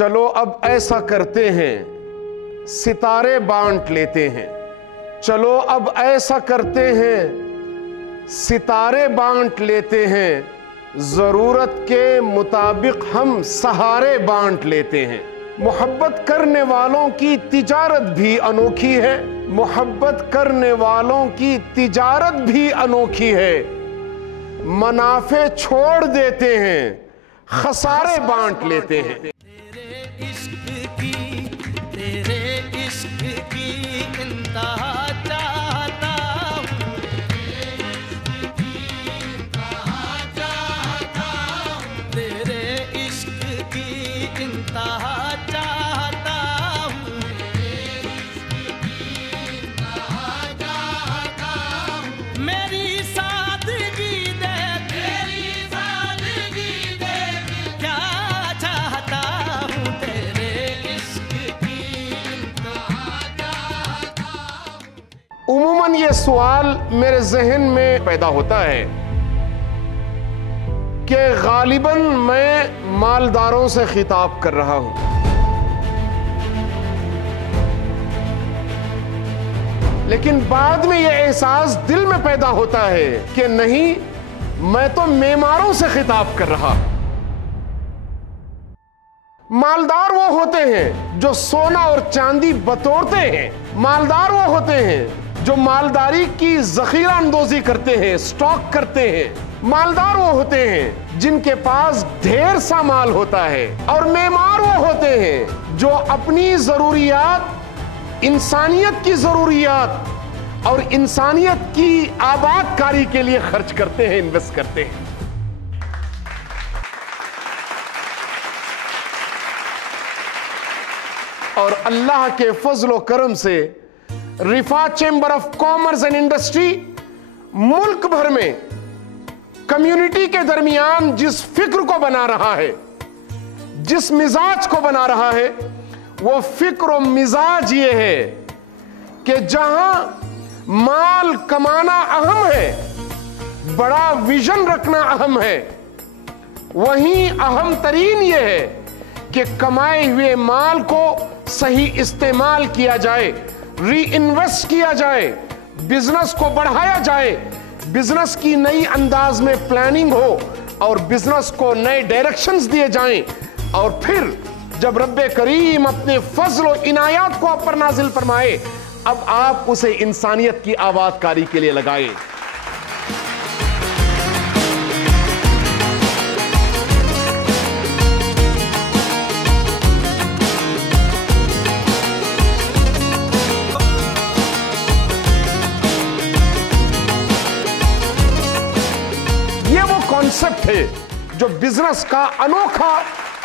چلو اب ایسا کرتے ہیں ستارے بانٹ لیتے ہیں، چلو اب ایسا کرتے ہیں ستارے بانٹ لیتے ہیں، ضرورت کے مطابق ہم سہارے بانٹ لیتے ہیں۔ محبت کرنے والوں کی تجارت بھی انوکھی ہے، محبت کرنے والوں کی تجارت بھی انوکھی ہے، منافع چھوڑ دیتے ہیں، خسارے بانٹ لیتے ہیں۔ عموماً یہ سوال میرے ذہن میں پیدا ہوتا ہے کہ غالباً میں مالداروں سے خطاب کر رہا ہوں، لیکن بعد میں یہ احساس دل میں پیدا ہوتا ہے کہ نہیں، میں تو معماروں سے خطاب کر رہا ہوں۔ مالدار وہ ہوتے ہیں جو سونا اور چاندی بٹورتے ہیں، مالدار وہ ہوتے ہیں جو مالداری کی ذخیرہ اندوزی کرتے ہیں، سٹاک کرتے ہیں، مالدار وہ ہوتے ہیں جن کے پاس ڈھیر سا مال ہوتا ہے، اور معمار وہ ہوتے ہیں جو اپنی ضروریات، انسانیت کی ضروریات اور انسانیت کی آباد کاری کے لیے خرچ کرتے ہیں، انویسٹ کرتے ہیں۔ اور اللہ کے فضل و کرم سے رفا chamber of commerce and industry ملک بھر میں کمیونٹی کے درمیان جس فکر کو بنا رہا ہے، جس مزاج کو بنا رہا ہے، وہ فکر و مزاج یہ ہے کہ جہاں مال کمانا اہم ہے، بڑا ویژن رکھنا اہم ہے، وہیں اہم ترین یہ ہے کہ کمائے ہوئے مال کو صحیح استعمال کیا جائے، ری انویسٹ کیا جائے، بزنس کو بڑھایا جائے، بزنس کی نئی انداز میں پلاننگ ہو اور بزنس کو نئے ڈائریکشنز دیے جائیں، اور پھر جب رب کریم اپنے فضل و عنایات کو آپ پر نازل فرمائے، اب آپ اسے انسانیت کی آباد کاری کے لیے لگائیں۔ کانسیپٹ ہے جو بزنس کا انوکھا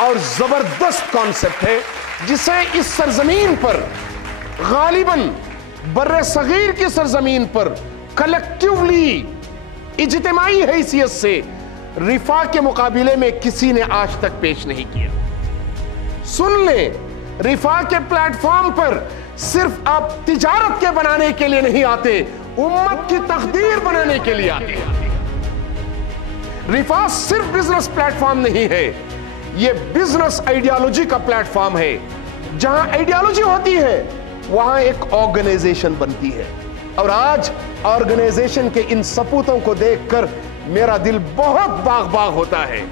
اور زبردست کانسیپٹ ہے، جسے اس سرزمین پر غالباً بر صغیر کی سرزمین پر کلیکٹیولی اجتماعی حیثیت سے رفا کے مقابلے میں کسی نے آج تک پیش نہیں کیا۔ سن لیں، رفا کے پلیٹ فارم پر صرف آپ تجارت کے بنانے کے لیے نہیں آتے، امت کی تقدیر بنانے کے لیے آتے ہیں۔ رفا صرف بزنس پلیٹ فارم نہیں ہے، یہ بزنس آئیڈیالوجی کا پلیٹ فارم ہے۔ جہاں آئیڈیالوجی ہوتی ہے وہاں ایک آرگنائزیشن بنتی ہے، اور آج آرگنائزیشن کے ان سپوتوں کو دیکھ کر میرا دل بہت باغ باغ ہوتا ہے۔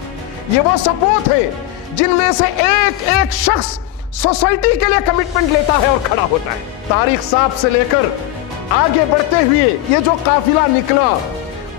یہ وہ سپوت ہیں جن میں سے ایک ایک شخص سوسائٹی کے لیے کمٹمنٹ لیتا ہے اور کھڑا ہوتا ہے۔ تاریخ صاحب سے لے کر آگے بڑھتے ہوئے یہ جو قافلہ نکلا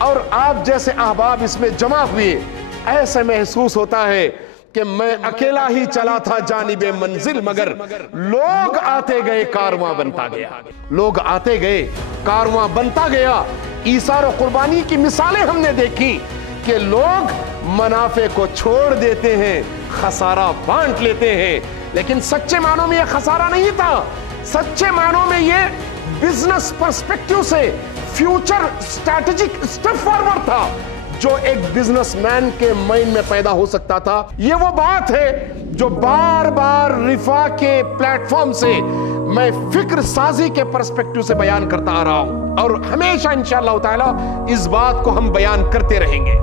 اور آپ جیسے احباب اس میں جمع ہوئے، ایسے محسوس ہوتا ہے کہ میں اکیلا ہی چلا تھا جانب منزل، مگر لوگ آتے گئے کارواں بنتا گیا، لوگ آتے گئے کارواں بنتا گیا۔ ایثار و قربانی کی مثالیں ہم نے دیکھی کہ لوگ منافع کو چھوڑ دیتے ہیں، خسارہ بانٹ لیتے ہیں، لیکن سچے معنوں میں یہ خسارہ نہیں تھا، سچے معنوں میں یہ بزنس پرسپیکٹیو سے فیوچر اسٹریٹجک اسٹیپ فارورڈ تھا جو ایک بزنس مین کے مائنڈ میں پیدا ہو سکتا تھا۔ یہ وہ بات ہے جو بار بار رفا کے پلیٹ فارم سے میں فکر سازی کے پرسپیکٹیو سے بیان کرتا آ رہا ہوں، اور ہمیشہ انشاءاللہ تعالی اس بات کو ہم بیان کرتے رہیں گے۔